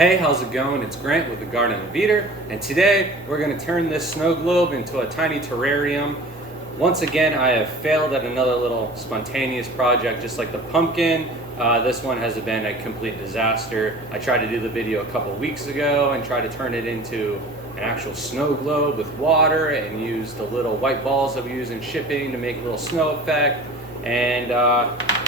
Hey, how's it going? It's Grant with the Garden of Eder, and today we're going to turn this snow globe into a tiny terrarium. Once again, I have failed at another little spontaneous project, just like the pumpkin. This one has been a complete disaster. I tried to do the video a couple weeks ago and tried to turn it into an actual snow globe with water and use the little white balls that we use in shipping to make a little snow effect. And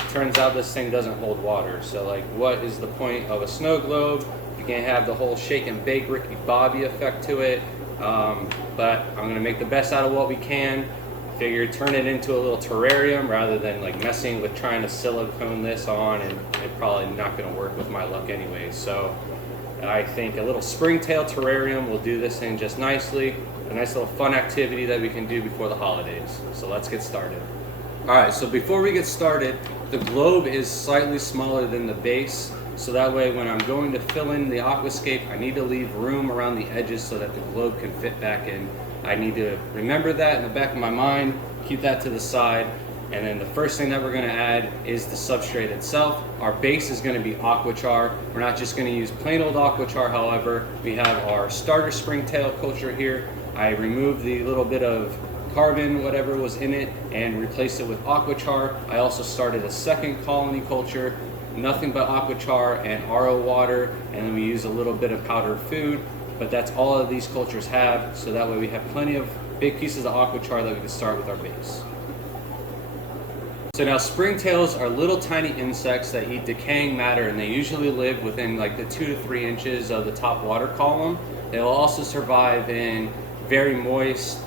turns out this thing doesn't hold water. So like, what is the point of a snow globe? You can't have the whole shake and bake Ricky Bobby effect to it. But I'm gonna make the best out of what we can. Figured turn it into a little terrarium rather than like messing with trying to silicone this on, and it's probably not gonna work with my luck anyway. So I think a little springtail terrarium will do this thing just nicely. A nice little fun activity that we can do before the holidays. So let's get started. All right, so before we get started, the globe is slightly smaller than the base. So that way when I'm going to fill in the aquascape, I need to leave room around the edges so that the globe can fit back in. I need to remember that in the back of my mind, keep that to the side. And then the first thing that we're gonna add is the substrate itself. Our base is gonna be aquachar. We're not just gonna use plain old aquachar, however. We have our starter springtail culture here. I removed the little bit of carbon, whatever was in it, and replaced it with aquachar. I also started a second colony culture, nothing but aquachar and RO water, and then we use a little bit of powdered food. But that's all of these cultures have, so that way we have plenty of big pieces of aquachar that we can start with our base. So now springtails are little tiny insects that eat decaying matter, and they usually live within like the 2 to 3 inches of the top water column. They will also survive in very moist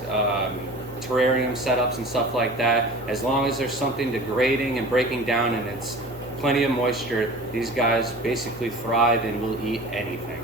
terrarium setups and stuff like that. As long as there's something degrading and breaking down and it's plenty of moisture, these guys basically thrive and will eat anything.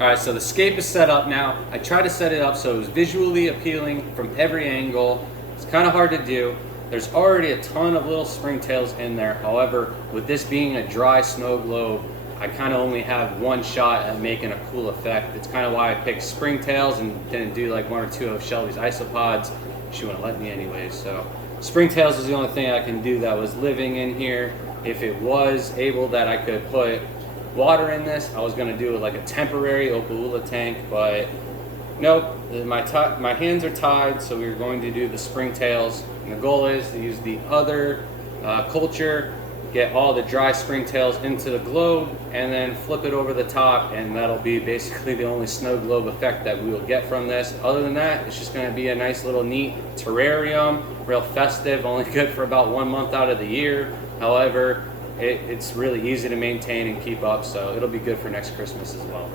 Alright, so the scape is set up now. I tried to set it up so it was visually appealing from every angle. It's kind of hard to do. There's already a ton of little springtails in there. However, with this being a dry snow globe, I kind of only have one shot at making a cool effect. It's kind of why I picked springtails and didn't do like 1 or 2 of Shelby's isopods. She wouldn't let me anyways. So springtails is the only thing I can do that was living in here. If it was able that I could put water in this, I was going to do like a temporary Opaula tank, but nope, my hands are tied, so we're going to do the springtails. And the goal is to use the other culture, get all the dry springtails into the globe, and then flip it over the top, and that'll be basically the only snow globe effect that we will get from this. Other than that, it's just going to be a nice little neat terrarium, real festive, only good for about 1 month out of the year. However, it's really easy to maintain and keep up, so it'll be good for next Christmas as well.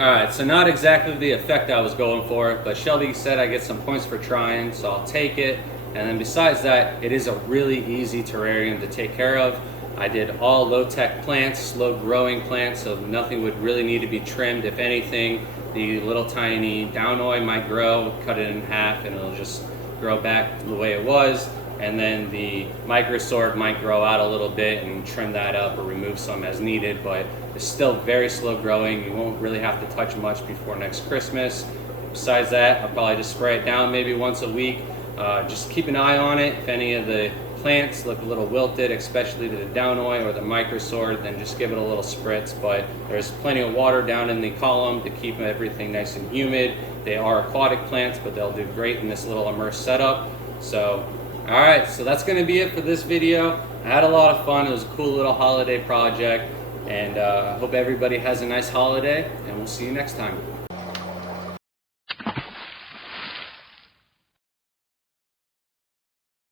Alright, so not exactly the effect I was going for, but Shelby said I get some points for trying, so I'll take it. And then besides that, it is a really easy terrarium to take care of. I did all low-tech plants, slow-growing plants, so nothing would really need to be trimmed. If anything, the little tiny downoi might grow, cut it in half, and it'll just grow back the way it was. And then the microsort might grow out a little bit and trim that up or remove some as needed, but it's still very slow growing. You won't really have to touch much before next Christmas. Besides that, I'll probably just spray it down maybe once a week. Just keep an eye on it. If any of the plants look a little wilted, especially to the downoi or the microsort, then just give it a little spritz. But there's plenty of water down in the column to keep everything nice and humid. They are aquatic plants, but they'll do great in this little immersed setup. So, all right, so that's gonna be it for this video. I had a lot of fun. It was a cool little holiday project, and I hope everybody has a nice holiday, and we'll see you next time.